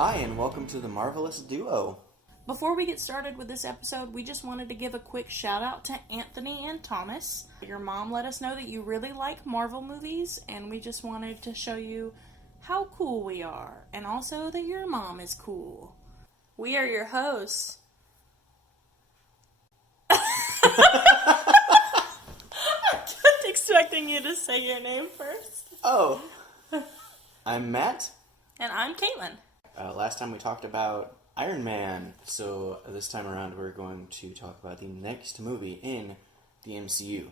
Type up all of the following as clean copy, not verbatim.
Hi, and welcome to the Marvelous Duo. Before we get started with this episode, we just wanted to give a quick shout out to Anthony and Thomas. Your mom let us know that you really like Marvel movies, and we just wanted to show you how cool we are, and also that your mom is cool. We are your hosts. I kept expecting you to say your name first. Oh, I'm Matt. And I'm Caitlin. Last time we talked about Iron Man, so this time around we're going to talk about the next movie in the MCU.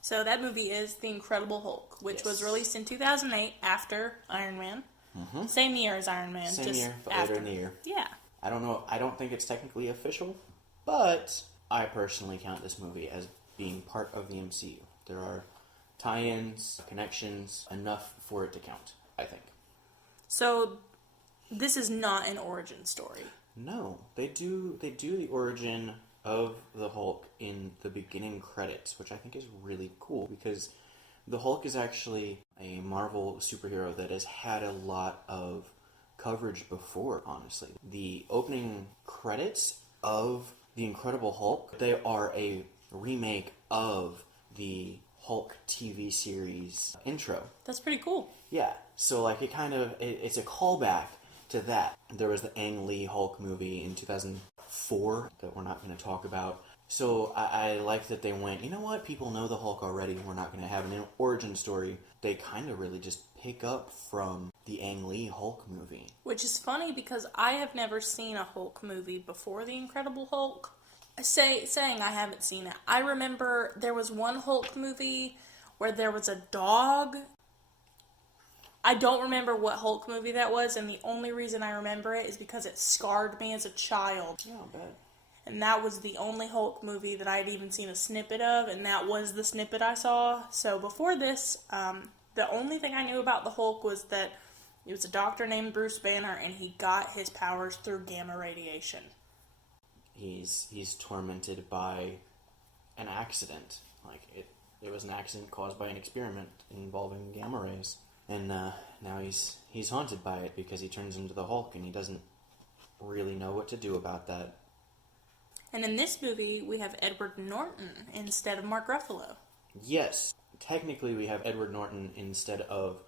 So that movie is The Incredible Hulk, which was released in 2008 after Iron Man. Mm-hmm. Same year as Iron Man. Same just year, but after. later in the year. Yeah. I don't think it's technically official, but I personally count this movie as being part of the MCU. There are tie-ins, connections, enough for it to count, I think. So, this is not an origin story. No, they do the origin of the Hulk in the beginning credits, which I think is really cool because the Hulk is actually a Marvel superhero that has had a lot of coverage before, honestly. The opening credits of The Incredible Hulk, they are a remake of the Hulk TV series intro. That's pretty cool. Yeah, so like it's a callback to that. There was the Ang Lee Hulk movie in 2004 that we're not going to talk about. So I like that they went, you know what, people know the Hulk already, we're not going to have an origin story. They kind of really just pick up from the Ang Lee Hulk movie. Which is funny because I have never seen a Hulk movie before The Incredible Hulk. Saying I haven't seen it, I remember there was one Hulk movie where there was a dog. I don't remember what Hulk movie that was, and the only reason I remember it is because it scarred me as a child. Oh, I bet. And that was the only Hulk movie that I had even seen a snippet of, and that was the snippet I saw. So before this, the only thing I knew about the Hulk was that it was a doctor named Bruce Banner, and he got his powers through gamma radiation. He's tormented by an accident. Like, it was an accident caused by an experiment involving gamma rays. And now he's haunted by it because he turns into the Hulk and he doesn't really know what to do about that. And in this movie, we have Edward Norton instead of Mark Ruffalo. Yes, technically we have Edward Norton instead of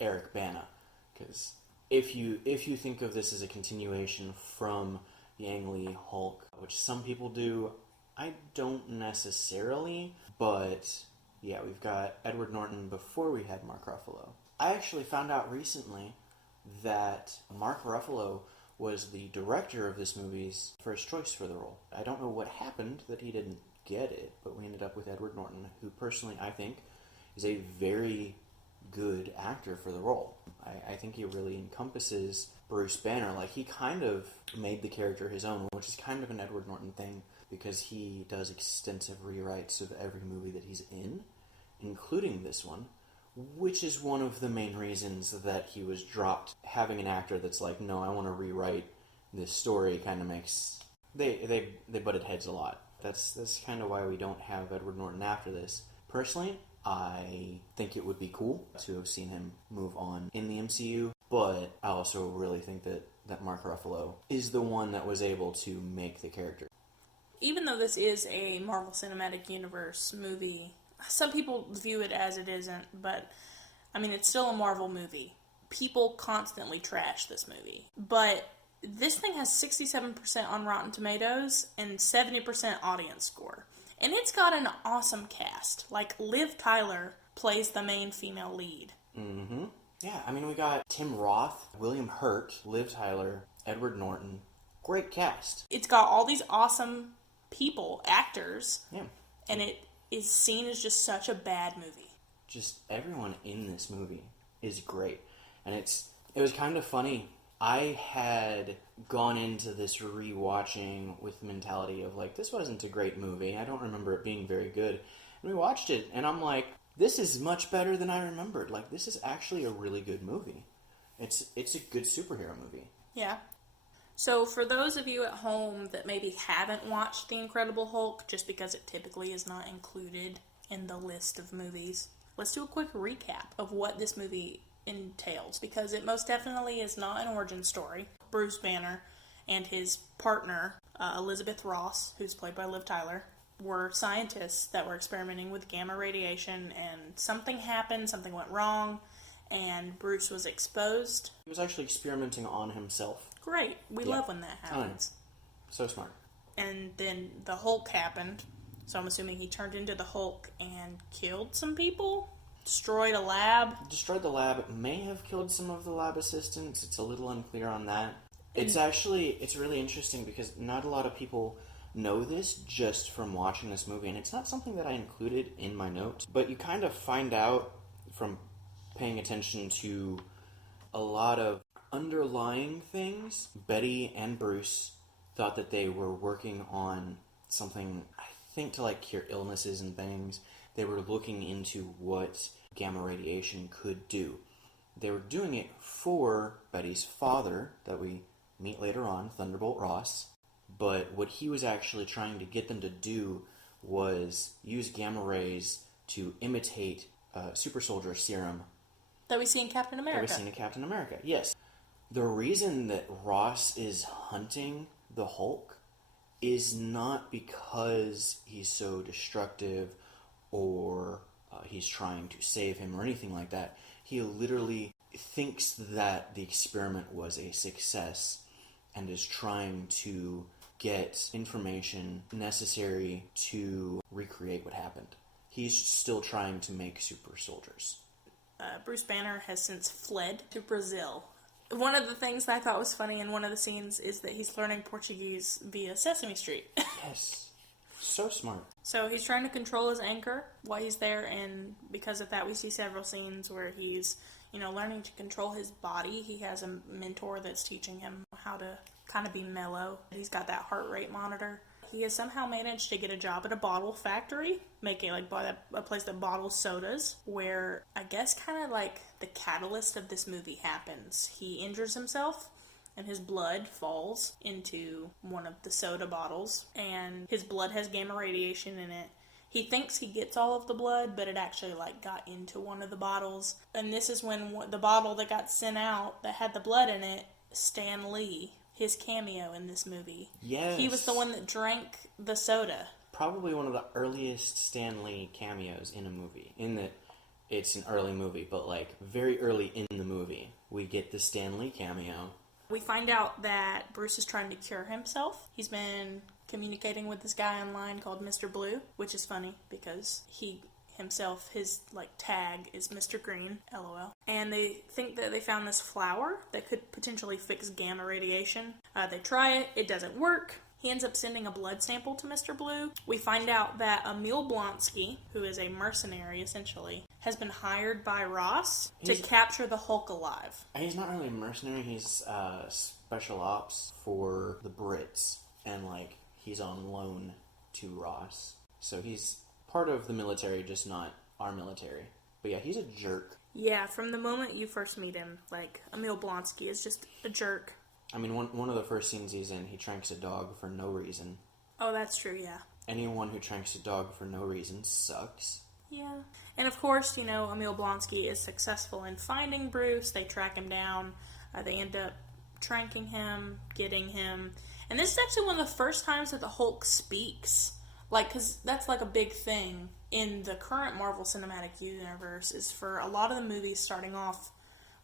Eric Bana. Because if you think of this as a continuation from the Ang Lee Hulk, which some people do, I don't necessarily, but yeah, we've got Edward Norton before we had Mark Ruffalo. I actually found out recently that Mark Ruffalo was the director of this movie's first choice for the role. I don't know what happened that he didn't get it, but we ended up with Edward Norton, who personally I think is a very good actor for the role. I think he really encompasses Bruce Banner. Like, he kind of made the character his own, which is kind of an Edward Norton thing, because he does extensive rewrites of every movie that he's in, including this one, which is one of the main reasons that he was dropped. Having an actor that's like, no, I want to rewrite this story kind of makes... They butted heads a lot. That's kind of why we don't have Edward Norton after this. Personally, I think it would be cool to have seen him move on in the MCU, but I also really think that Mark Ruffalo is the one that was able to make the character. Even though this is a Marvel Cinematic Universe movie, some people view it as it isn't, but, I mean, it's still a Marvel movie. People constantly trash this movie. But this thing has 67% on Rotten Tomatoes and 70% audience score. And it's got an awesome cast. Like, Liv Tyler plays the main female lead. Mm-hmm. Yeah, I mean, we got Tim Roth, William Hurt, Liv Tyler, Edward Norton. Great cast. It's got all these awesome people, actors. Yeah. And it is seen as just such a bad movie. Just everyone in this movie is great. And it was kind of funny. I had gone into this rewatching with the mentality of like, this wasn't a great movie. I don't remember it being very good. And we watched it, and I'm like, this is much better than I remembered. Like, this is actually a really good movie. It's a good superhero movie. Yeah. So for those of you at home that maybe haven't watched The Incredible Hulk, just because it typically is not included in the list of movies, let's do a quick recap of what this movie entails, because it most definitely is not an origin story. Bruce Banner and his partner, Elizabeth Ross, who's played by Liv Tyler, were scientists that were experimenting with gamma radiation, and something happened, something went wrong, and Bruce was exposed. He was actually experimenting on himself. Great. We love when that happens. So smart. And then the Hulk happened, so I'm assuming he turned into the Hulk and killed some people? Destroyed a lab? Destroyed the lab. May have killed some of the lab assistants. It's a little unclear on that. It's really interesting because not a lot of people know this just from watching this movie, and it's not something that I included in my notes, but you kind of find out from paying attention to a lot of underlying things. Betty and Bruce thought that they were working on something, I think, to cure illnesses and things. They were looking into what gamma radiation could do. They were doing it for Betty's father, that we meet later on, Thunderbolt Ross. But what he was actually trying to get them to do was use gamma rays to imitate super soldier serum. That we see in Captain America. Yes. The reason that Ross is hunting the Hulk is not because he's so destructive or he's trying to save him or anything like that. He literally thinks that the experiment was a success and is trying to get information necessary to recreate what happened. He's still trying to make super soldiers. Bruce Banner has since fled to Brazil. One of the things that I thought was funny in one of the scenes is that he's learning Portuguese via Sesame Street. Yes. So smart. So he's trying to control his anger while he's there, and because of that we see several scenes where he's, learning to control his body. He has a mentor that's teaching him how to kind of be mellow. He's got that heart rate monitor. He has somehow managed to get a job at a bottle factory, making a place that bottles sodas, where I guess kind of the catalyst of this movie happens. He injures himself, and his blood falls into one of the soda bottles, and his blood has gamma radiation in it. He thinks he gets all of the blood, but it actually got into one of the bottles. And this is when the bottle that got sent out that had the blood in it, Stan Lee, his cameo in this movie. Yes. He was the one that drank the soda. Probably one of the earliest Stan Lee cameos in a movie. In that it's an early movie, but very early in the movie, we get the Stan Lee cameo. We find out that Bruce is trying to cure himself. He's been communicating with this guy online called Mr. Blue, which is funny because he himself, his tag is Mr. Green, LOL. And they think that they found this flower that could potentially fix gamma radiation. They try it, it doesn't work. He ends up sending a blood sample to Mr. Blue. We find out that Emil Blonsky, who is a mercenary essentially, has been hired by Ross to capture the Hulk alive. He's not really a mercenary, he's special ops for the Brits, and he's on loan to Ross. So he's part of the military, just not our military. But yeah, he's a jerk. Yeah, from the moment you first meet him, Emil Blonsky is just a jerk. I mean, one of the first scenes he's in, he tranks a dog for no reason. Oh, that's true, yeah. Anyone who tranks a dog for no reason sucks. Yeah. And of course, Emil Blonsky is successful in finding Bruce. They track him down. They end up tranking him, getting him. And this is actually one of the first times that the Hulk speaks. Because that's a big thing in the current Marvel Cinematic Universe, is for a lot of the movies starting off,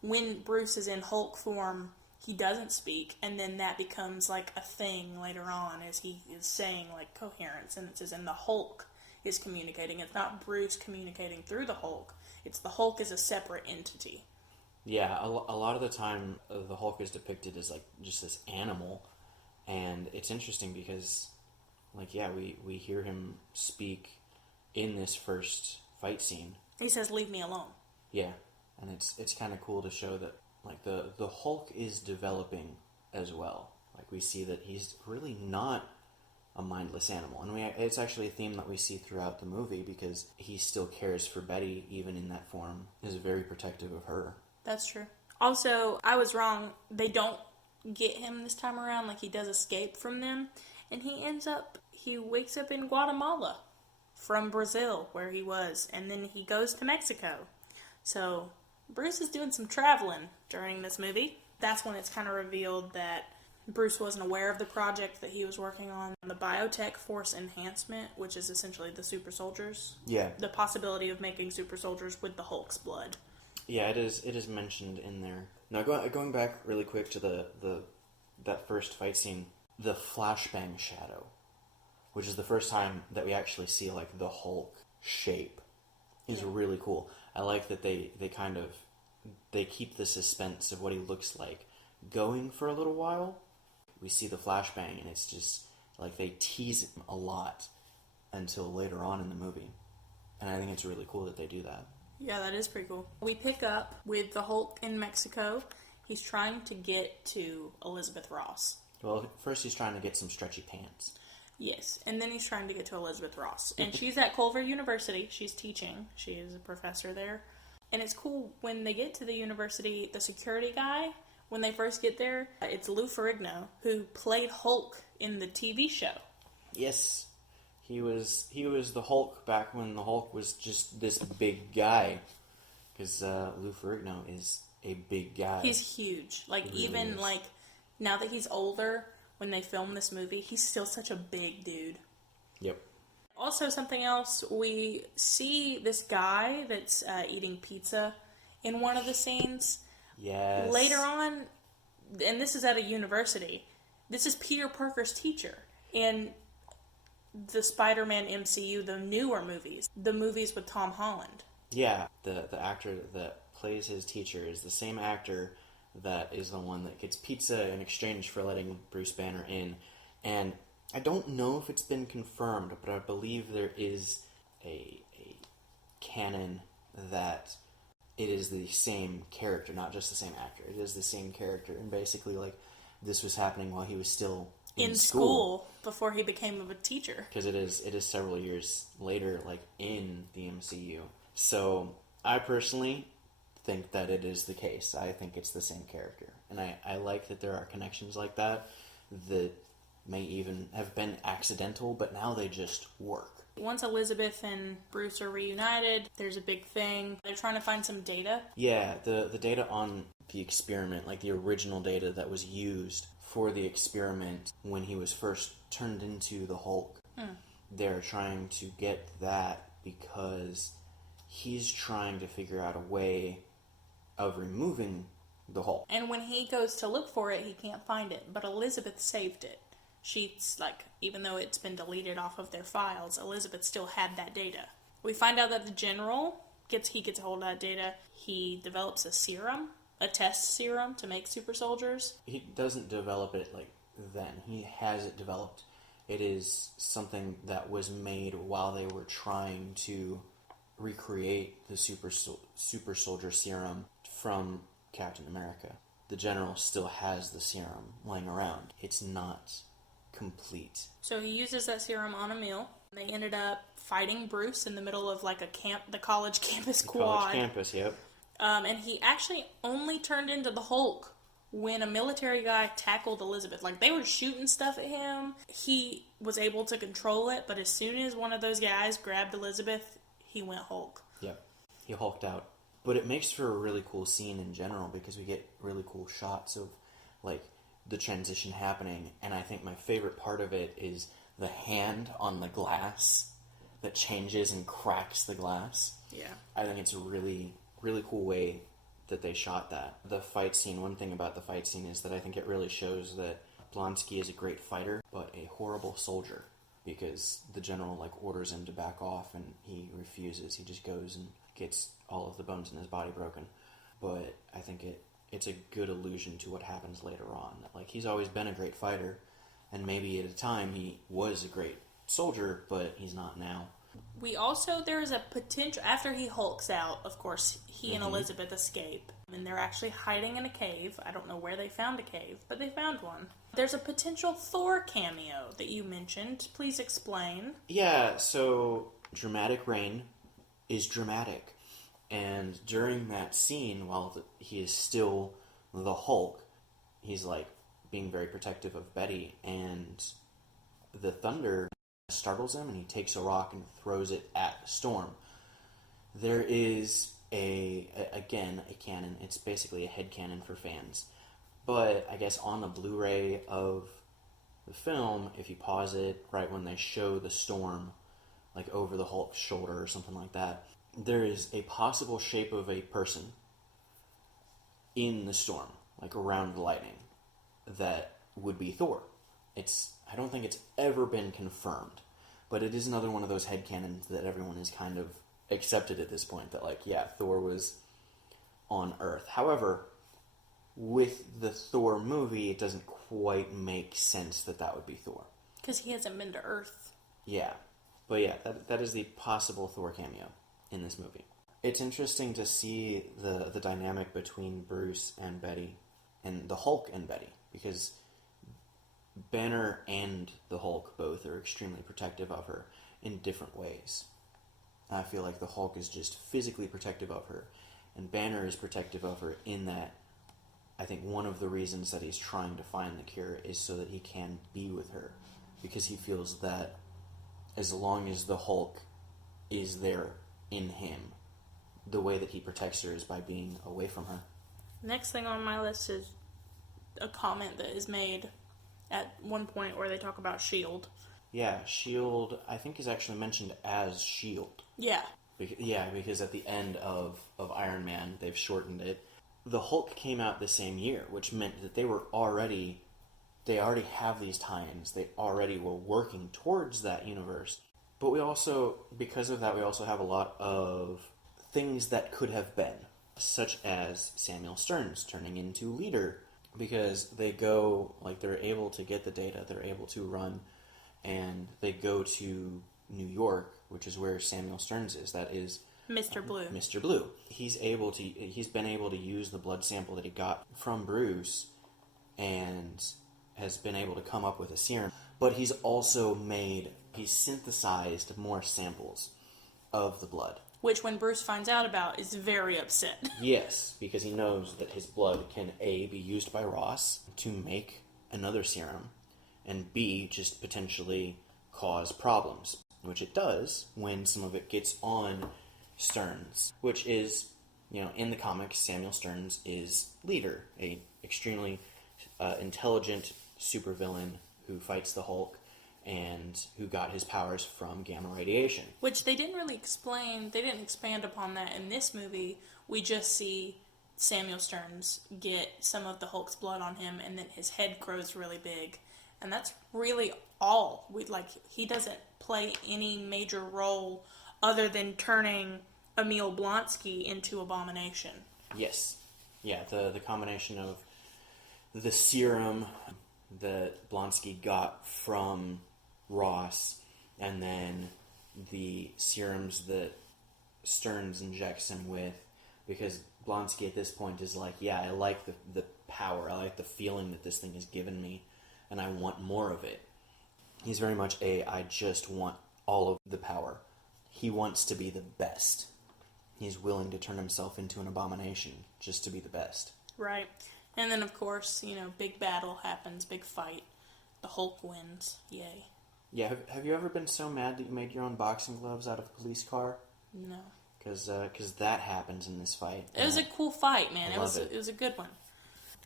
when Bruce is in Hulk form, he doesn't speak, and then that becomes a thing later on as he is saying coherent sentences, and the Hulk is communicating. It's not Bruce communicating through the Hulk. It's the Hulk as a separate entity. Yeah, a lot of the time the Hulk is depicted as just this animal, and it's interesting because we hear him speak in this first fight scene. He says, "Leave me alone." Yeah, and it's kind of cool to show that the Hulk is developing as well. We see that he's really not a mindless animal, and it's actually a theme that we see throughout the movie because he still cares for Betty even in that form. Is very protective of her. That's true. Also, I was wrong. They don't get him this time around. He does escape from them, and he wakes up in Guatemala from Brazil, where he was, and then he goes to Mexico. So Bruce is doing some traveling during this movie. That's when it's kind of revealed that Bruce wasn't aware of the project that he was working on. The biotech force enhancement, which is essentially the super soldiers. Yeah. The possibility of making super soldiers with the Hulk's blood. Yeah, it is mentioned in there. Now, going back really quick to that first fight scene, the flashbang shadow, which is the first time that we actually see, like, the Hulk shape, is really cool. I like that they keep the suspense of what he looks like going for a little while. We see the flashbang, and it's just, like, they tease him a lot until later on in the movie. And I think it's really cool that they do that. Yeah, that is pretty cool. We pick up with the Hulk in Mexico. He's trying to get to Elizabeth Ross. Well, first he's trying to get some stretchy pants. Yes, and then he's trying to get to Elizabeth Ross. And she's at Culver University. She's teaching. She is a professor there. And it's cool when they get to the university, the security guy, when they first get there, it's Lou Ferrigno, who played Hulk in the TV show. Yes. He was the Hulk back when the Hulk was just this big guy. Because Lou Ferrigno is a big guy. He's huge. Like, He really even, is. like, now that he's older, when they film this movie, he's still such a big dude. Yep. Also, something else, we see this guy that's eating pizza in one of the scenes. Yes. Later on, and this is at a university, this is Peter Parker's teacher. In the Spider-Man MCU, the newer movies, the movies with Tom Holland. Yeah, the actor that plays his teacher is the same actor that is the one that gets pizza in exchange for letting Bruce Banner in. And I don't know if it's been confirmed, but I believe there is a canon that it is the same character, not just the same actor. It is the same character, and basically, like, this was happening while he was still in school before he became a teacher. Because it is several years later, like, in the MCU. So, I personally think that it is the case. I think it's the same character. And I like that there are connections like that may even have been accidental, but now they just work. Once Elizabeth and Bruce are reunited, there's a big thing. They're trying to find some data. Yeah, the data on the experiment, like the original data that was used for the experiment when he was first turned into the Hulk. They're trying to get that because he's trying to figure out a way of removing the Hulk. And when he goes to look for it, he can't find it. But Elizabeth saved it. She's like, even though it's been deleted off of their files, Elizabeth still had that data. We find out that the general gets a hold of that data. He develops a serum, a test serum to make super soldiers. He doesn't develop it like then. He has it developed. It is something that was made while they were trying to recreate the super soldier serum from Captain America. The general still has the serum lying around. It's not complete. So he uses that serum on Emil. They ended up fighting Bruce in the middle of like the college campus quad. College campus, yep. And he actually only turned into the Hulk when a military guy tackled Elizabeth. Like, they were shooting stuff at him. He was able to control it, but as soon as one of those guys grabbed Elizabeth, he went Hulk. Yep. He hulked out. But it makes for a really cool scene in general because we get really cool shots of, like, the transition happening. And I think my favorite part of it is the hand on the glass that changes and cracks the glass. Yeah. I think it's a really, really cool way that they shot that. The fight scene, one thing about the fight scene is that I think it really shows that Blonsky is a great fighter, but a horrible soldier. Because the general, like, orders him to back off and he refuses. He just goes and gets all of the bones in his body broken. But I think it's a good allusion to what happens later on. Like, he's always been a great fighter, and maybe at a time he was a great soldier, but he's not now. We also, there's a potential, after he hulks out, of course, he and Elizabeth escape. And they're actually hiding in a cave. I don't know where they found a cave, but they found one. There's a potential Thor cameo that you mentioned. Please explain. Yeah, so dramatic rain is dramatic. And during that scene, while he is still the Hulk, he's, like, being very protective of Betty, and the thunder startles him, and he takes a rock and throws it at Storm. There is again, a canon. It's basically a headcanon for fans. But I guess on the Blu-ray of the film, if you pause it right when they show the storm, like over the Hulk's shoulder or something like that, there is a possible shape of a person in the storm, like around the lightning, that would be Thor. I don't think it's ever been confirmed, but it is another one of those headcanons that everyone has kind of accepted at this point, that like, yeah, Thor was on Earth. However, with the Thor movie, it doesn't quite make sense that that would be Thor. Because he hasn't been to Earth. Yeah. But yeah, that is the possible Thor cameo in this movie. It's interesting to see the dynamic between Bruce and Betty, and the Hulk and Betty, because Banner and the Hulk both are extremely protective of her in different ways. I feel like the Hulk is just physically protective of her, and Banner is protective of her in that I think one of the reasons that he's trying to find the cure is so that he can be with her, because he feels that as long as the Hulk is there in him, the way that he protects her is by being away from her. Next thing on my list is a comment that is made at one point where they talk about S.H.I.E.L.D. Yeah, S.H.I.E.L.D. I think is actually mentioned as S.H.I.E.L.D. Yeah. Because at the end of Iron Man, they've shortened it. The Hulk came out the same year, which meant that they already have these tie-ins. They already were working towards that universe. But we also, because of that, we also have a lot of things that could have been, such as Samuel Stearns turning into leader, because they go, like, they're able to get the data, they're able to run, and they go to New York, which is where Samuel Stearns is. That is Mr. Blue. Mr. Blue. He's been able to use the blood sample that he got from Bruce and has been able to come up with a serum. But he's synthesized more samples of the blood. Which, when Bruce finds out about, is very upset. Yes, because he knows that his blood can A, be used by Ross to make another serum, and B, just potentially cause problems, which it does when some of it gets on Stearns, which is, in the comics, Samuel Stearns is leader, a extremely intelligent supervillain who fights the Hulk and who got his powers from gamma radiation. Which they didn't really explain, they didn't expand upon that in this movie. We just see Samuel Stearns get some of the Hulk's blood on him, and then his head grows really big. And that's really all. He doesn't play any major role other than turning Emil Blonsky into Abomination. Yes. Yeah, the combination of the serum that Blonsky got from Ross, and then the serums that Stearns injects him with, because Blonsky at this point is like, yeah, I like the power, I like the feeling that this thing has given me, and I want more of it. He's very much I just want all of the power. He wants to be the best. He's willing to turn himself into an abomination just to be the best. Right. And then, of course, big battle happens, big fight. The Hulk wins. Yay. Yeah, have you ever been so mad that you made your own boxing gloves out of a police car? No. Because that happens in this fight. It was a cool fight, man. It was a good one.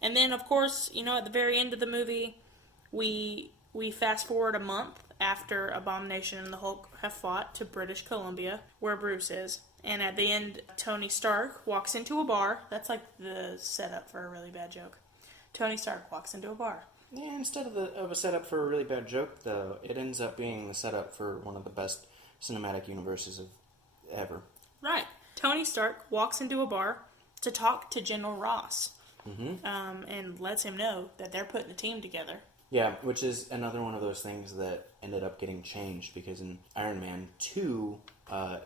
And then, of course, at the very end of the movie, we fast forward a month after Abomination and the Hulk have fought to British Columbia, where Bruce is. And at the end, Tony Stark walks into a bar. That's like the setup for a really bad joke. Tony Stark walks into a bar. Yeah, instead of a setup for a really bad joke, though, it ends up being the setup for one of the best cinematic universes of ever. Right. Tony Stark walks into a bar to talk to General Ross. Mm-hmm. And lets him know that they're putting a team together. Yeah, which is another one of those things that ended up getting changed, because in Iron Man 2,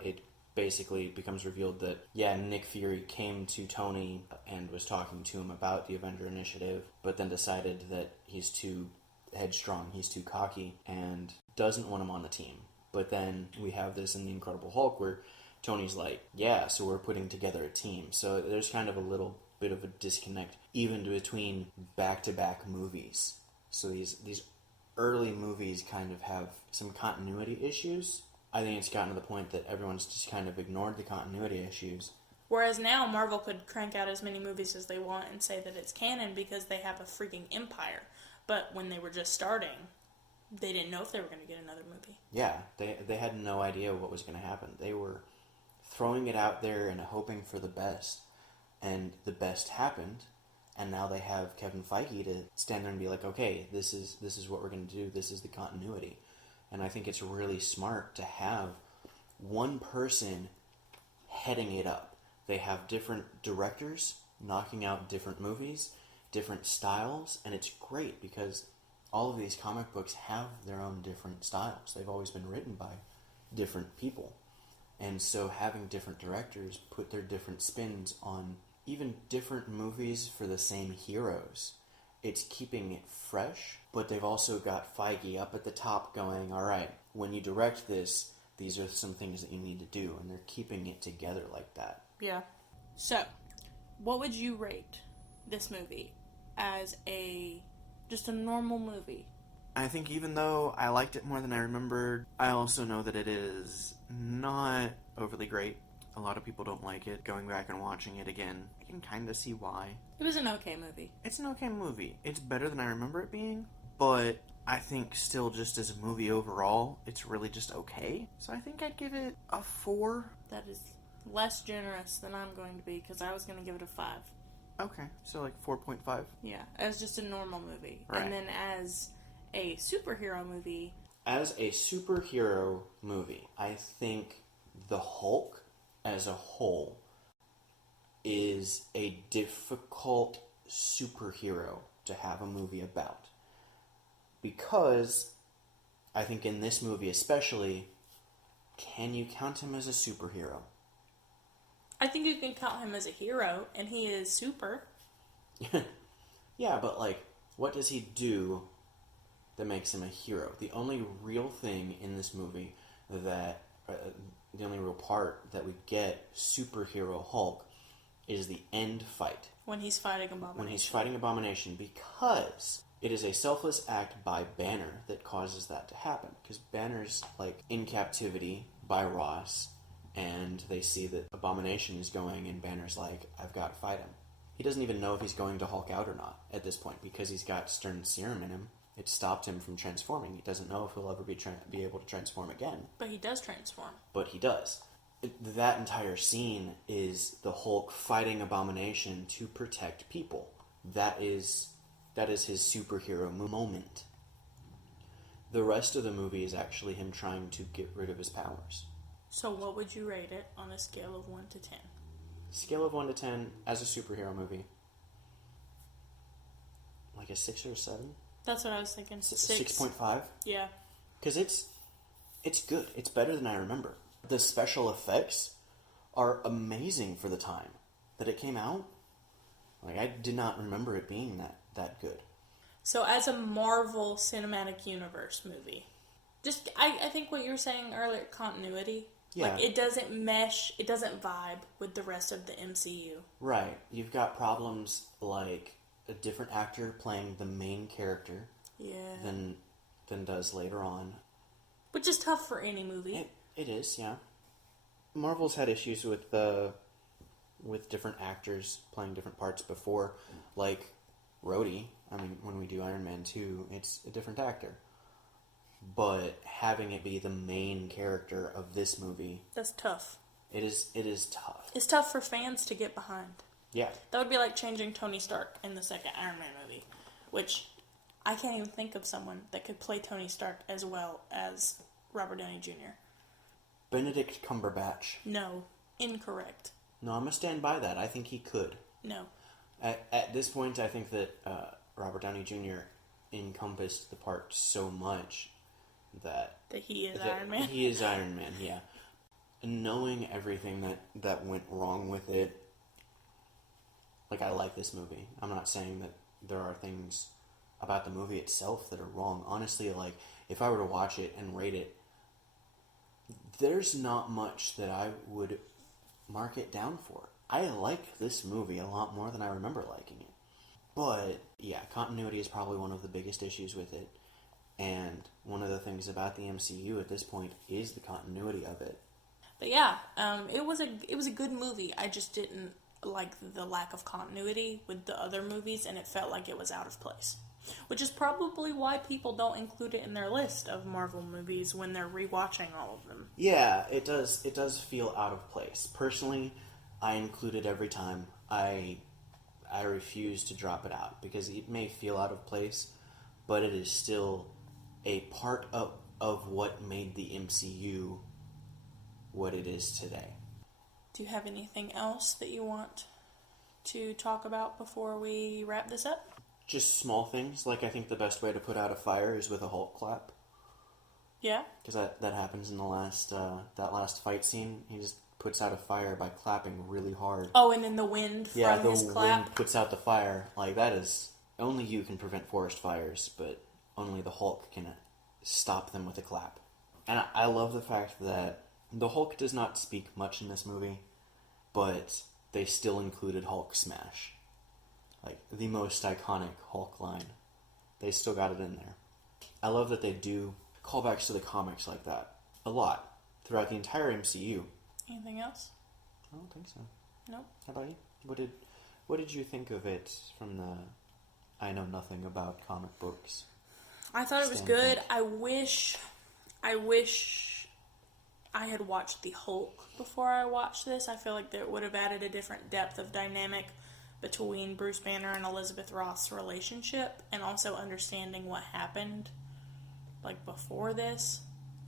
it basically becomes revealed that, Nick Fury came to Tony and was talking to him about the Avenger Initiative, but then decided that he's too headstrong, he's too cocky, and doesn't want him on the team. But then we have this in The Incredible Hulk where Tony's like, yeah, so we're putting together a team. So there's kind of a little bit of a disconnect even between back-to-back movies. So these early movies kind of have some continuity issues. I think it's gotten to the point that everyone's just kind of ignored the continuity issues Whereas now Marvel could crank out as many movies as they want and say that it's canon because they have a freaking empire. But when they were just starting, they didn't know if they were going to get another movie. Yeah, they had no idea what was going to happen. They were throwing it out there and hoping for the best. And the best happened, and now they have Kevin Feige to stand there and be like, okay, this is what we're going to do. This is the continuity. And I think it's really smart to have one person heading it up. They have different directors knocking out different movies, different styles, and it's great because all of these comic books have their own different styles. They've always been written by different people. And so having different directors put their different spins on even different movies for the same heroes, it's keeping it fresh, but they've also got Feige up at the top going, all right, when you direct this, these are some things that you need to do, and they're keeping it together like that. Yeah. So, what would you rate this movie as just a normal movie? I think even though I liked it more than I remembered, I also know that it is not overly great. A lot of people don't like it. Going back and watching it again, you can kind of see why. It was an okay movie. It's an okay movie. It's better than I remember it being, but I think still just as a movie overall, it's really just okay. So I think I'd give it a 4. That is less generous than I'm going to be, because I was going to give it a 5. Okay, so like 4.5. Yeah, as just a normal movie. Right. And then as a superhero movie... As a superhero movie, I think the Hulk as a whole is a difficult superhero to have a movie about. Because I think in this movie especially, can you count him as a superhero? I think you can count him as a hero, and he is super. Yeah, but like, what does he do that makes him a hero? The only real thing in this movie that, the only real part that we get superhero Hulk is the end fight. When he's fighting Abomination. When he's fighting Abomination, because it is a selfless act by Banner that causes that to happen. Because Banner's like in captivity by Ross, and they see that Abomination is going, and Banner's like, I've got to fight him. He doesn't even know if he's going to Hulk out or not at this point, because he's got Stern Serum in him. It stopped him from transforming. He doesn't know if he'll ever be able to transform again. But he does transform. But he does. That entire scene is the Hulk fighting Abomination to protect people. That is his superhero moment. The rest of the movie is actually him trying to get rid of his powers. So what would you rate it on a scale of 1 to 10? Scale of 1 to 10 as a superhero movie. Like a 6 or a 7? That's what I was thinking. 6.5? Yeah. Because it's good. It's better than I remember. The special effects are amazing for the time that it came out. Like, I did not remember it being that good. So as a Marvel Cinematic Universe movie, just, I think what you were saying earlier, continuity. Yeah. Like, it doesn't mesh, it doesn't vibe with the rest of the MCU. Right. You've got problems like a different actor playing the main character than does later on. Which is tough for any movie. It is, yeah. Marvel's had issues with different actors playing different parts before, like Rhodey. I mean, when we do Iron Man 2, it's a different actor. But having it be the main character of this movie... That's tough. It is tough. It's tough for fans to get behind. Yeah. That would be like changing Tony Stark in the second Iron Man movie, which I can't even think of someone that could play Tony Stark as well as Robert Downey Jr. Benedict Cumberbatch. No. Incorrect. No, I'm going to stand by that. I think he could. No. At this point, I think that Robert Downey Jr. encompassed the part so much that he is Iron Man. He is Iron Man, yeah. And knowing everything that went wrong with it, like, I like this movie. I'm not saying that there are things about the movie itself that are wrong. Honestly, like, if I were to watch it and rate it, there's not much that I would mark it down for. I like this movie a lot more than I remember liking it. But, yeah, continuity is probably one of the biggest issues with it. And one of the things about the MCU at this point is the continuity of it. But yeah, it was a good movie. I just didn't like the lack of continuity with the other movies, and it felt like it was out of place. Which is probably why people don't include it in their list of Marvel movies when they're rewatching all of them. Yeah, it does. It does feel out of place. Personally, I include it every time. I refuse to drop it out because it may feel out of place, but it is still a part of what made the MCU what it is today. Do you have anything else that you want to talk about before we wrap this up? Just small things, like I think the best way to put out a fire is with a Hulk clap. Yeah? Because that happens in the last fight scene. He just puts out a fire by clapping really hard. Oh, and then the wind from his clap? Yeah, the wind puts out the fire. Like, that is... Only you can prevent forest fires, but only the Hulk can stop them with a clap. And I love the fact that the Hulk does not speak much in this movie, but they still included Hulk smash. Like, the most iconic Hulk line. They still got it in there. I love that they do callbacks to the comics like that. A lot. Throughout the entire MCU. Anything else? I don't think so. Nope. How about you? What did you think of it from the I know nothing about comic books? I thought it was good. I wish I had watched the Hulk before I watched this. I feel like that would have added a different depth of dynamic between Bruce Banner and Elizabeth Ross's relationship, and also understanding what happened like before this,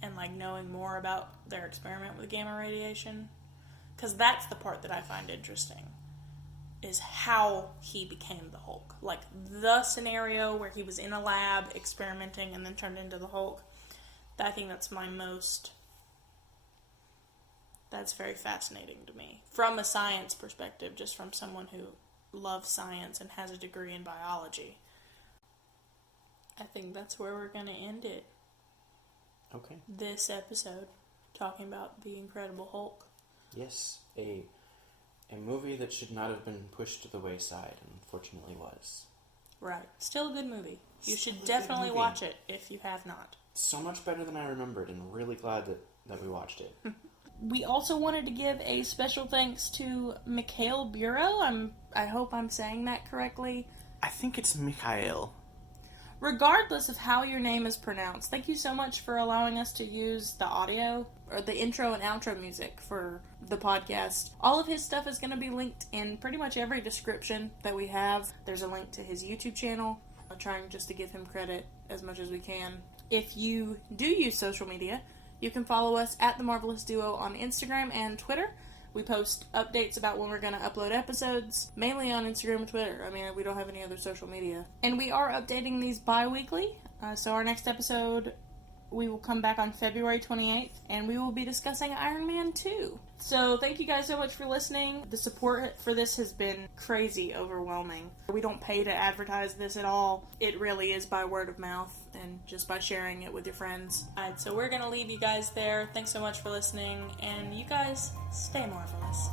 and like knowing more about their experiment with gamma radiation, because that's the part that I find interesting, is how he became the Hulk. Like the scenario where he was in a lab experimenting and then turned into the Hulk. I think that's that's very fascinating to me from a science perspective, just from someone who loves science and has a degree in biology. I think that's where we're going to end it. Okay. This episode, talking about the Incredible Hulk. Yes, a movie that should not have been pushed to the wayside, and unfortunately was. Right. Still a good movie. You Still should a definitely good movie. watch it if you have not. So much better than I remembered, and really glad that we watched it. We also wanted to give a special thanks to Mikhael Bureau. I hope I'm saying that correctly. I think it's Mikhael. Regardless of how your name is pronounced, thank you so much for allowing us to use the audio, or the intro and outro music for the podcast. All of his stuff is going to be linked in pretty much every description that we have. There's a link to his YouTube channel. I'm trying just to give him credit as much as we can. If you do use social media, you can follow us at The Marvelous Duo on Instagram and Twitter. We post updates about when we're going to upload episodes, mainly on Instagram and Twitter. I mean, we don't have any other social media. And we are updating these bi-weekly. So our next episode, we will come back on February 28th, and we will be discussing Iron Man 2. So thank you guys so much for listening. The support for this has been crazy overwhelming. We don't pay to advertise this at all. It really is by word of mouth and just by sharing it with your friends. Alright, so we're going to leave you guys there. Thanks so much for listening, and you guys stay marvelous.